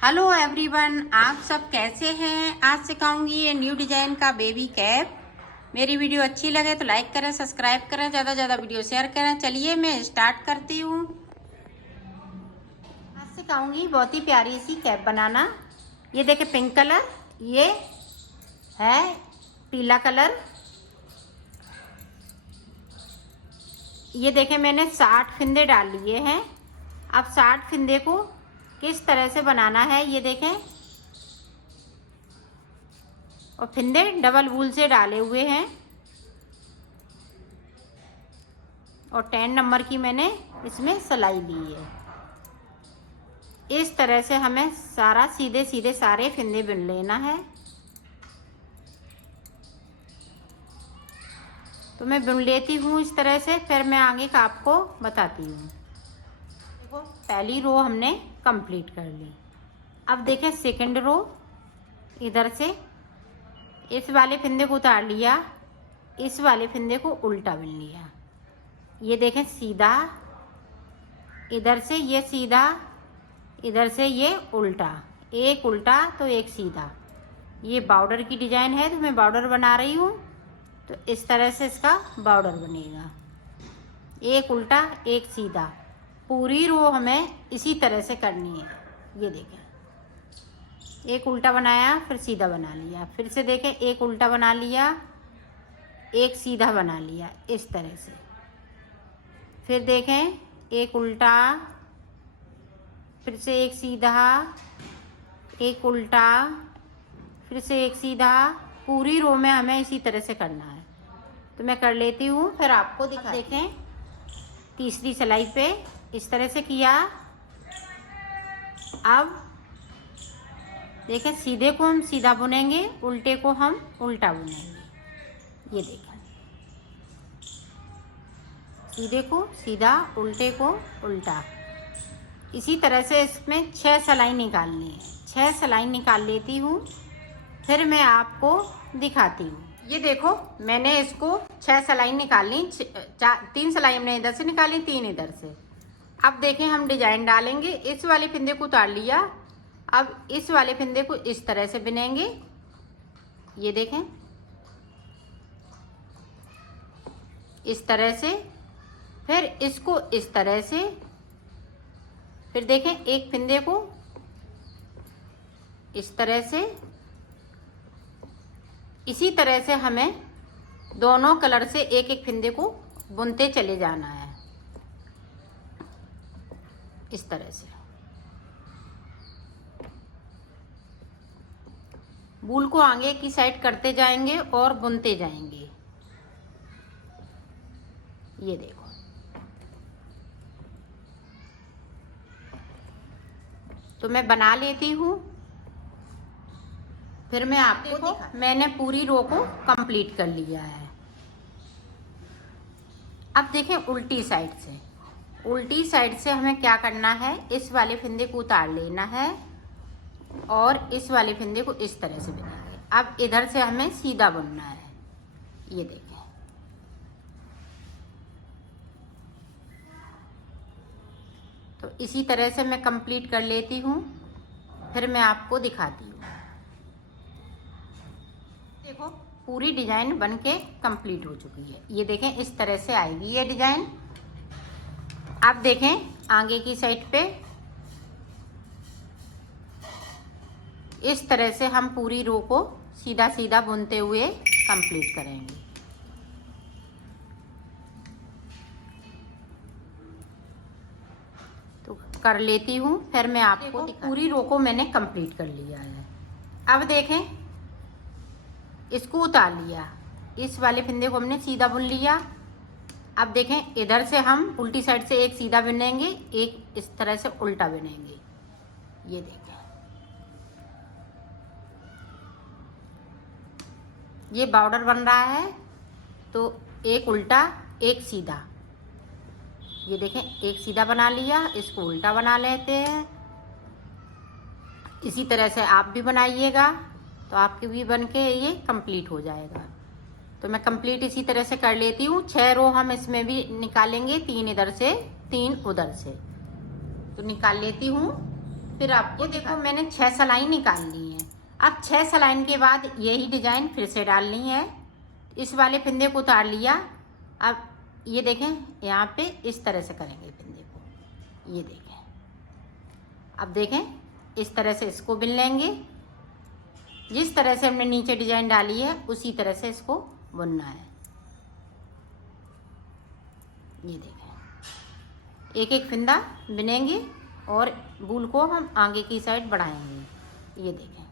Hello everyone, आप सब कैसे हैं। आज सिखाऊंगी ये न्यू डिजाइन का बेबी कैप। मेरी वीडियो अच्छी लगे तो लाइक करें, सब्सक्राइब करें, ज़्यादा ज़्यादा वीडियो शेयर करें। चलिए मैं स्टार्ट करती हूँ। आज सिखाऊंगी बहुत ही प्यारी सी कैप बनाना। ये देखे पिंक कलर, ये है पीला कलर। ये देखे मैंने 60 फिंदे डाल लिए हैं। अब 60 फिंदे को किस तरह से बनाना है ये देखें। और फिंदे डबल वूल से डाले हुए हैं और 10 नंबर की मैंने इसमें सिलाई ली है। इस तरह से हमें सारा सीधे सीधे सारे फिंदे बुन लेना है। तो मैं बुन लेती हूँ इस तरह से, फिर मैं आगे का आपको बताती हूँ। देखो पहली रो हमने कंप्लीट कर ली। अब देखें सेकंड रो, इधर से इस वाले फिंदे को उतार लिया, इस वाले फिंदे को उल्टा बुन लिया। ये देखें सीधा, इधर से ये सीधा, इधर से ये उल्टा, एक उल्टा तो एक सीधा। ये बॉर्डर की डिजाइन है तो मैं बॉर्डर बना रही हूँ। तो इस तरह से इसका बॉर्डर बनेगा, एक उल्टा एक सीधा। पूरी रो हमें इसी तरह से करनी है। ये देखें एक उल्टा बनाया, फिर सीधा बना लिया, फिर से देखें एक उल्टा बना लिया, एक सीधा बना लिया, इस तरह से। फिर देखें एक उल्टा, फिर से एक सीधा, एक उल्टा, फिर से एक सीधा। पूरी रो में हमें इसी तरह से करना है। तो मैं कर लेती हूँ, फिर आपको दिखा। देखें तीसरी सिलाई पे इस तरह से किया। अब देखें सीधे को हम सीधा बुनेंगे, उल्टे को हम उल्टा बुनेंगे। ये देखें सीधे को सीधा, उल्टे को उल्टा। इसी तरह से इसमें 6 सिलाई निकालनी है। 6 सिलाई निकाल लेती हूँ, फिर मैं आपको दिखाती हूँ। ये देखो मैंने इसको 6 सिलाई निकालनी, 3 सिलाई हमने इधर से निकाली, 3 इधर से। अब देखें हम डिजाइन डालेंगे। इस वाले फिंदे को उतार लिया, अब इस वाले फिंदे को इस तरह से बुनेंगे। ये देखें इस तरह से, फिर इसको इस तरह से, फिर देखें एक फिंदे को इस तरह से। इसी तरह से हमें दोनों कलर से एक एक फिंदे को बुनते चले जाना है, इस तरह से। वूल को आगे की साइड करते जाएंगे और बुनते जाएंगे। ये देखो तो मैं बना लेती हूँ, फिर मैं आपको दिखा। मैंने पूरी रो को कंप्लीट कर लिया है। अब देखें उल्टी साइड से, उल्टी साइड से हमें क्या करना है, इस वाले फिंदे को उतार लेना है और इस वाले फिंदे को इस तरह से बुनेंगे। अब इधर से हमें सीधा बुनना है। ये देखें तो इसी तरह से मैं कंप्लीट कर लेती हूँ, फिर मैं आपको दिखाती हूँ। देखो पूरी डिजाइन बन के कंप्लीट हो चुकी है। ये देखें इस तरह से आएगी ये डिजाइन। अब देखें आगे की साइड पे इस तरह से हम पूरी रो को सीधा सीधा बुनते हुए कंप्लीट करेंगे। तो कर लेती हूँ, फिर मैं आपको पूरी रो को मैंने कंप्लीट कर लिया है। अब देखें इसको उतार लिया, इस वाले फिंदे को हमने सीधा बुन लिया। अब देखें इधर से हम उल्टी साइड से एक सीधा बुनेंगे, एक इस तरह से उल्टा बुनेंगे। ये देखें ये बॉर्डर बन रहा है, तो एक उल्टा एक सीधा। ये देखें एक सीधा बना लिया, इसको उल्टा बना लेते हैं। इसी तरह से आप भी बनाइएगा तो आपके भी बन के ये कंप्लीट हो जाएगा। तो मैं कंप्लीट इसी तरह से कर लेती हूँ। 6 रो हम इसमें भी निकालेंगे, 3 इधर से 3 उधर से। तो निकाल लेती हूँ। फिर आपको देखो मैंने 6 सलाई निकाल ली है। अब 6 सलाइन के बाद यही डिजाइन फिर से डालनी है। इस वाले फंदे को उतार लिया। अब ये देखें यहाँ पे इस तरह से करेंगे फंदे को, ये देखें। अब देखें इस तरह से इसको बिन लेंगे। जिस तरह से हमने नीचे डिजाइन डाली है उसी तरह से इसको बुनना है। ये देखें एक एक फंदा बिनेंगे और बूल को हम आगे की साइड बढ़ाएंगे। ये देखें।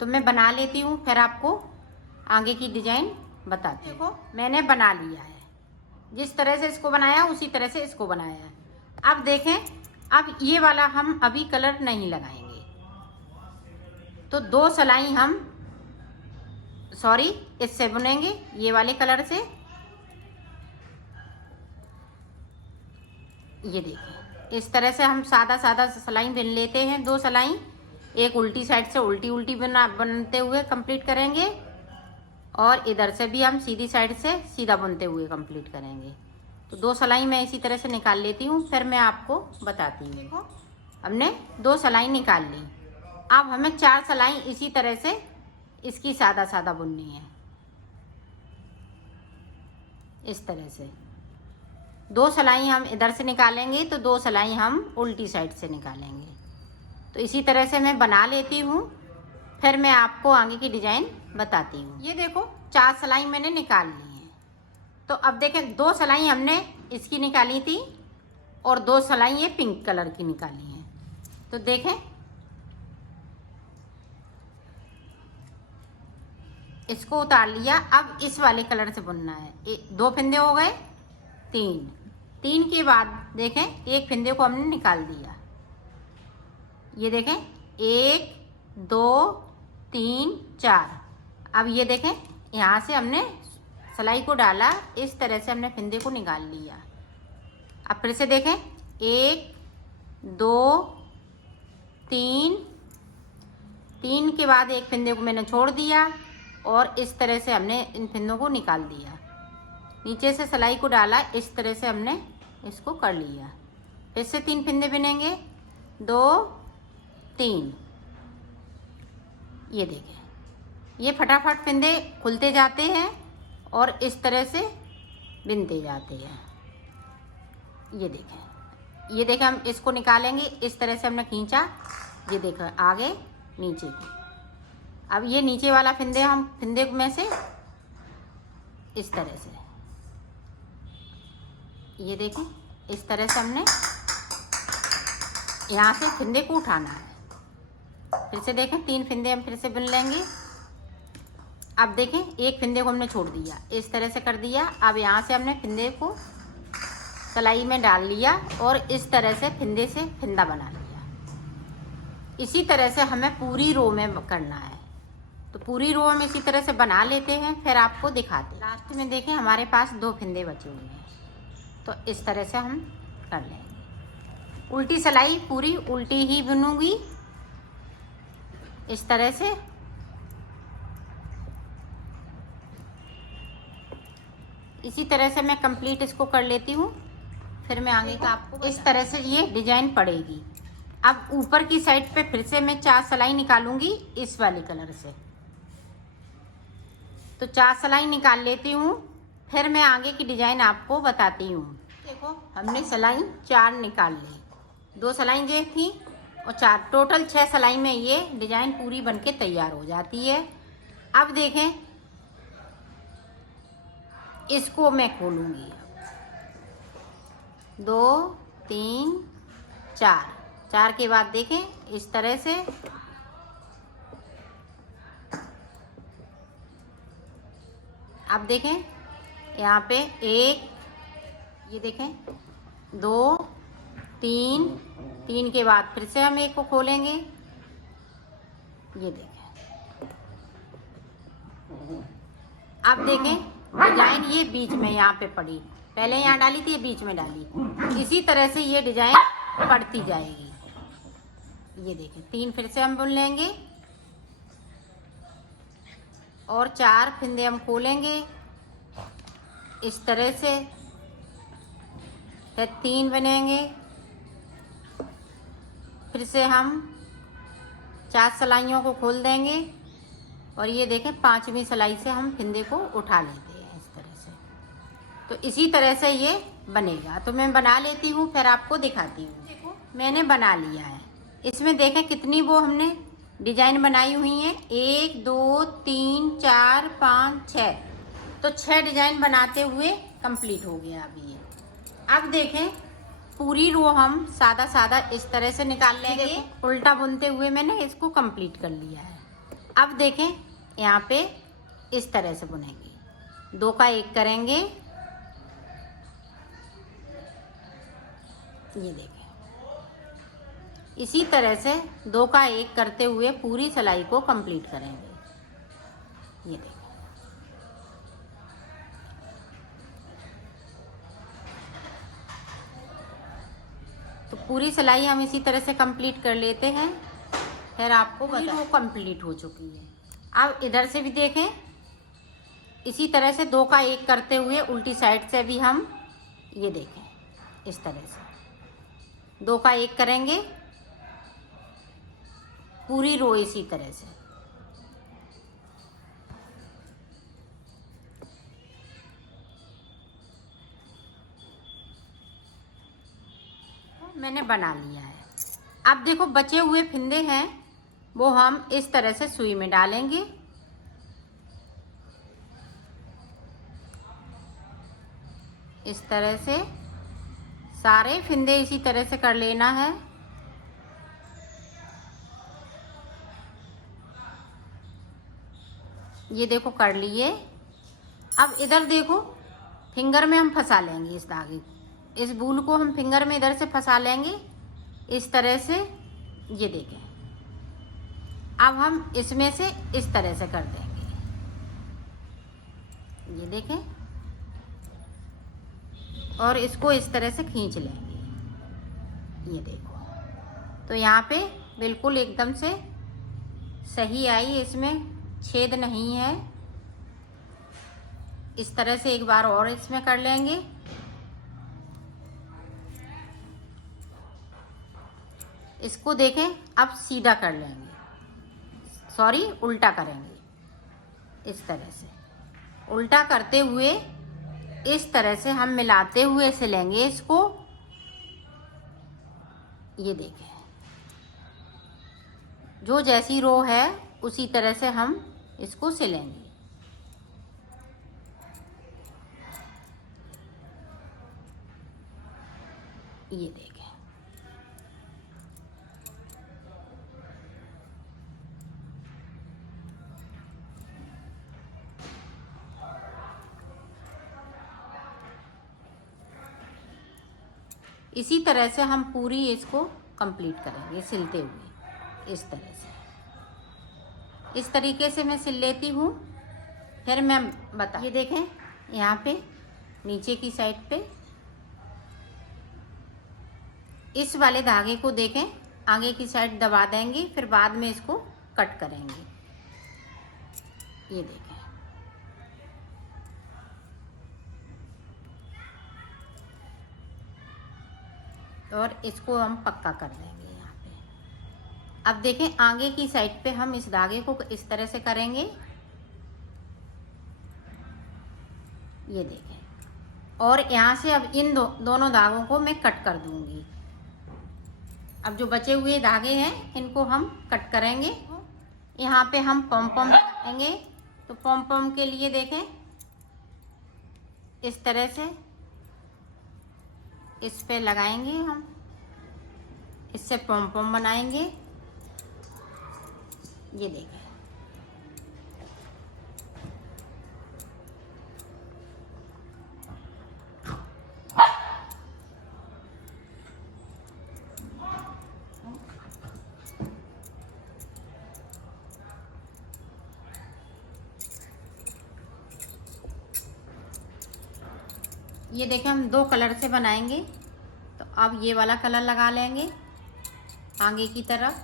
तो मैं बना लेती हूँ, फिर आपको आगे की डिजाइन बताती हूँ। देखो मैंने बना लिया है, जिस तरह से इसको बनाया उसी तरह से इसको बनाया है। अब देखें, अब ये वाला हम अभी कलर नहीं लगाएंगे, तो 2 सलाई हम इससे बुनेंगे, ये वाले कलर से। ये देखिए इस तरह से हम सादा सादा सलाई बिन लेते हैं। 2 सलाई एक उल्टी साइड से उल्टी बनते हुए कंप्लीट करेंगे और इधर से भी हम सीधी साइड से सीधा बुनते हुए कंप्लीट करेंगे। तो 2 सलाई मैं इसी तरह से निकाल लेती हूँ, फिर मैं आपको बताती हूँ। देखो हमने 2 सलाई निकाल ली। अब हमें 4 सलाई इसी तरह से इसकी सादा सादा बुननी है। इस तरह से 2 सलाई हम इधर से निकालेंगे तो 2 सलाई हम उल्टी साइड से निकालेंगे। तो इसी तरह से मैं बना लेती हूँ, फिर मैं आपको आगे की डिजाइन बताती हूँ। ये देखो 4 सलाई मैंने निकाल ली है। तो अब देखें 2 सलाई हमने इसकी निकाली थी और 2 सलाई ये पिंक कलर की निकाली है। तो देखें इसको उतार लिया। अब इस वाले कलर से बुनना है। 2 फंदे हो गए, 3 के बाद देखें एक फंदे को हमने निकाल दिया। ये देखें 1 2 3 4। अब ये देखें यहाँ से हमने सलाई को डाला, इस तरह से हमने फंदे को निकाल लिया। अब फिर से देखें 1 2 3 के बाद एक फंदे को मैंने छोड़ दिया और इस तरह से हमने इन फंदों को निकाल दिया। नीचे से सलाई को डाला, इस तरह से हमने इसको कर लिया। फिर से 3 फंदे बिनेंगे, 2 3। ये देखें ये फटाफट फंदे खुलते जाते हैं और इस तरह से बिनते जाते हैं। ये देखें हम इसको निकालेंगे, इस तरह से हमने खींचा। ये देखें आगे नीचे को। अब ये नीचे वाला फंदे में से इस तरह से, ये देखें इस तरह से हमने यहाँ से फंदे को उठाना है। फिर से देखें 3 फंदे हम फिर से बुन लेंगे। अब देखें एक फंदे को हमने छोड़ दिया, इस तरह से कर दिया। अब यहाँ से हमने फंदे को सलाई में डाल लिया और इस तरह से फंदे से फंदा बना लिया। इसी तरह से हमें पूरी रो में करना है। तो पूरी रो हम इसी तरह से बना लेते हैं, फिर आपको दिखाते हैं। लास्ट में देखें हमारे पास 2 फंदे बचे हुए हैं, तो इस तरह से हम कर लेंगे। उल्टी सलाई पूरी उल्टी ही बुनूंगी, इस तरह से। इसी तरह से मैं कंप्लीट इसको कर लेती हूँ, फिर मैं आगे का आपको इस तरह से ये डिजाइन पड़ेगी। अब ऊपर की साइड पे फिर से मैं 4 सलाई निकालूंगी इस वाले कलर से। तो 4 सलाई निकाल लेती हूँ, फिर मैं आगे की डिजाइन आपको बताती हूँ। देखो हमने सलाई 4 निकाल ली। 2 सलाई ये थी और 4, टोटल 6 सलाई में ये डिजाइन पूरी बनके तैयार हो जाती है। अब देखें इसको मैं खोलूंगी। 2 3 4 के बाद देखें इस तरह से। अब देखें यहाँ पे 1, ये देखें 2 3 के बाद फिर से हम एक को खोलेंगे। ये देखें, अब देखें डिजाइन ये बीच में यहाँ पे पड़ी, पहले यहाँ डाली थी, ये बीच में डाली। इसी तरह से ये डिजाइन पड़ती जाएगी। ये देखें 3 फिर से हम बुन लेंगे और 4 फंदे हम खोलेंगे इस तरह से। फिर 3 बनेंगे, फिर से हम 4 सिलाइयों को खोल देंगे और ये देखें 5वीं सिलाई से हम फिंदे को उठा लेते हैं इस तरह से। तो इसी तरह से ये बनेगा। तो मैं बना लेती हूँ, फिर आपको दिखाती हूँ। देखो मैंने बना लिया है। इसमें देखें कितनी वो हमने डिजाइन बनाई हुई है, 1 2 3 4 5 6। तो 6 डिजाइन बनाते हुए कंप्लीट हो गया अभी ये। अब देखें पूरी रो हम सादा सादा इस तरह से निकाल लेंगे। उल्टा बुनते हुए मैंने इसको कंप्लीट कर लिया है। अब देखें यहाँ पे इस तरह से बुनेंगे, 2 का 1 करेंगे, ये देखें इसी तरह से 2 का 1 करते हुए पूरी सिलाई को कंप्लीट करेंगे। ये देखें तो पूरी सिलाई हम इसी तरह से कंप्लीट कर लेते हैं। फिर आपको बता वो कंप्लीट हो चुकी है। अब इधर से भी देखें इसी तरह से 2 का 1 करते हुए उल्टी साइड से भी हम ये देखें इस तरह से 2 का 1 करेंगे, पूरी रो इसी तरह से। मैंने बना लिया है। अब देखो बचे हुए फिंदे हैं वो हम इस तरह से सुई में डालेंगे। इस तरह से सारे फिंदे इसी तरह से कर लेना है। ये देखो कर लिए। अब इधर देखो फिंगर में हम फंसा लेंगे इस धागे को, इस बूल को हम फिंगर में इधर से फंसा लेंगे इस तरह से। ये देखें अब हम इसमें से इस तरह से कर देंगे। ये देखें और इसको इस तरह से खींच लेंगे। ये देखो तो यहाँ पे बिल्कुल एकदम से सही आई, इसमें छेद नहीं है। इस तरह से एक बार और इसमें कर लेंगे। इसको देखें अब सीधा कर लेंगे, सॉरी उल्टा करेंगे। इस तरह से उल्टा करते हुए इस तरह से हम मिलाते हुए सिलेंगे इसको। ये देखें जो जैसी रो है उसी तरह से हम इसको सिलेंगे। ये देखें इसी तरह से हम पूरी इसको कंप्लीट करेंगे सिलते हुए। इस तरह से इस तरीके से मैं सिल लेती हूँ। फिर मैं बता ये देखें यहाँ पे नीचे की साइड पे इस वाले धागे को देखें आगे की साइड दबा देंगे, फिर बाद में इसको कट करेंगे। ये देखें और इसको हम पक्का कर देंगे यहाँ पे। अब देखें आगे की साइड पे हम इस धागे को इस तरह से करेंगे। ये देखें और यहाँ से अब इन दोनों धागों को मैं कट कर दूंगी। अब जो बचे हुए धागे हैं इनको हम कट करेंगे। यहाँ पे हम पॉम पॉम लगाएंगे। तो पॉम पॉम के लिए देखें इस तरह से इस पे लगाएंगे हम, इससे पॉम पॉम बनाएंगे। ये देखें ये देखें हम 2 कलर से बनाएंगे। तो अब ये वाला कलर लगा लेंगे आगे की तरफ।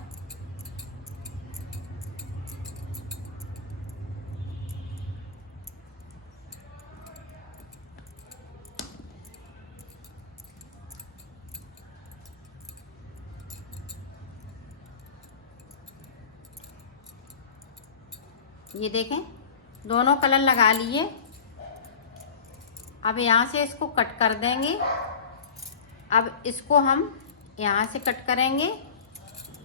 ये देखें दोनों कलर लगा लिए। अब यहाँ से इसको कट कर देंगे। अब इसको हम यहाँ से कट करेंगे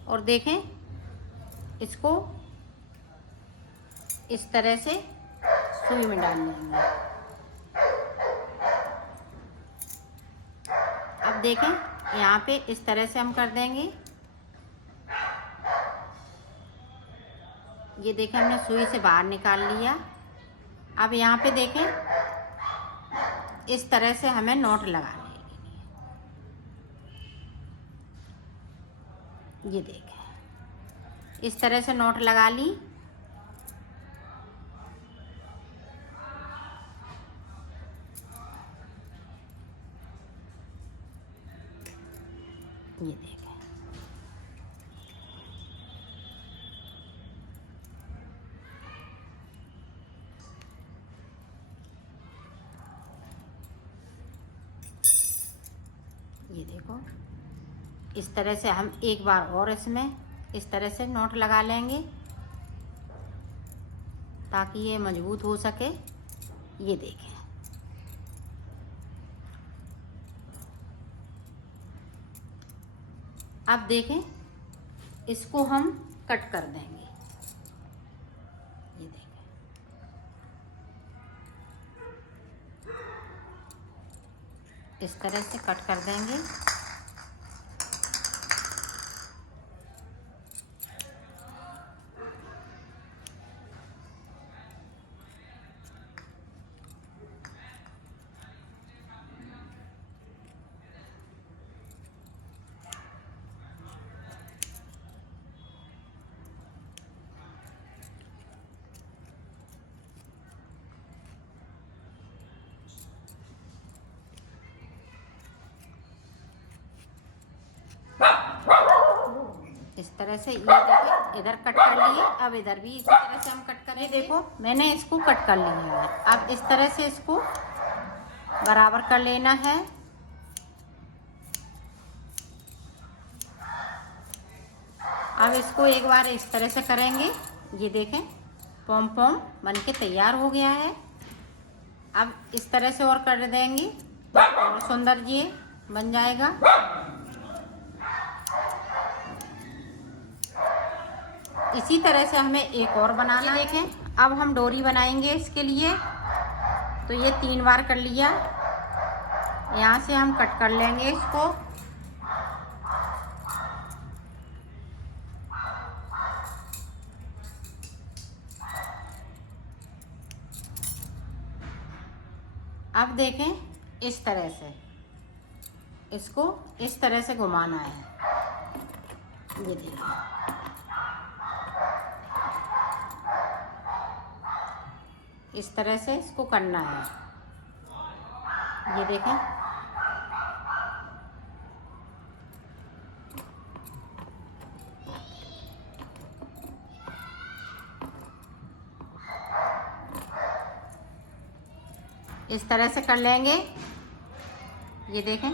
और देखें इसको इस तरह से सुई में डाल लेंगे। अब देखें यहाँ पे इस तरह से हम कर देंगे। ये देखें हमने सुई से बाहर निकाल लिया। अब यहाँ पे देखें इस तरह से हमें नॉट लगा लेंगे। ये देखें इस तरह से नॉट लगा ली। ये देखें ये देखो इस तरह से हम एक बार और इसमें इस तरह से नॉट लगा लेंगे ताकि ये मजबूत हो सके। ये देखें अब देखें इसको हम कट कर देंगे। ये देखें इस तरह से कट कर देंगे। इस तरह से ये देखो इधर कट कर लिए। अब इधर भी इसी तरह से हम कट करें। देखो मैंने इसको कट कर लिया है। अब इस तरह से इसको बराबर कर लेना है। अब इसको एक बार इस तरह से करेंगे। ये देखें पॉम पॉम बन के तैयार हो गया है। अब इस तरह से और कर देंगे और सुंदर ये बन जाएगा। इसी तरह से हमें एक और बनाना है। देखें अब हम डोरी बनाएंगे इसके लिए। तो ये 3 बार कर लिया। यहाँ से हम कट कर लेंगे इसको। अब देखें इस तरह से इसको इस तरह से घुमाना है। ये देखें इस तरह से इसको करना है। ये देखें इस तरह से कर लेंगे। ये देखें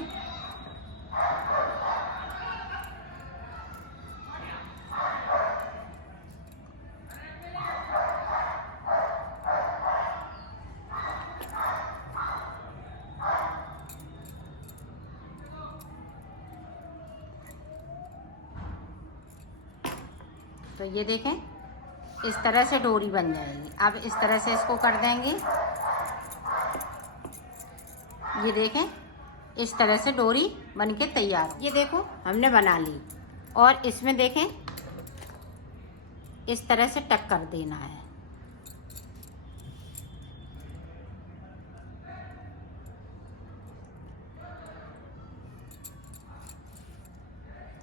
तो ये देखें इस तरह से डोरी बन जाएगी। अब इस तरह से इसको कर देंगे। ये देखें इस तरह से डोरी बन के तैयार। ये देखो हमने बना ली। और इसमें देखें इस तरह से टक कर देना है।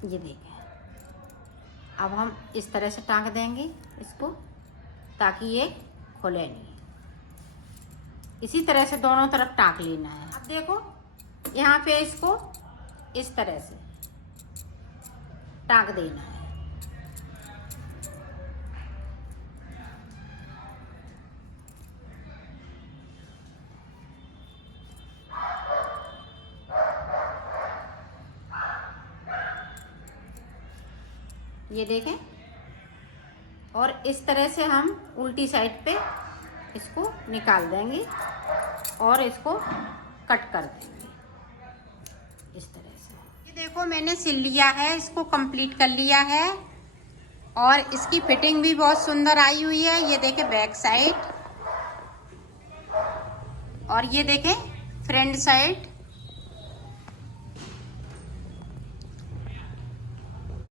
ये देखें अब हम इस तरह से टांग देंगे इसको ताकि ये खुले नहीं। इसी तरह से दोनों तरफ टांक लेना है। अब देखो यहाँ पे इसको इस तरह से टांक देना है। ये देखें और इस तरह से हम उल्टी साइड पे इसको निकाल देंगे और इसको कट कर देंगे इस तरह से। ये देखो मैंने सिल लिया है, इसको कंप्लीट कर लिया है और इसकी फिटिंग भी बहुत सुंदर आई हुई है। ये देखें बैक साइड और ये देखें फ्रंट साइड।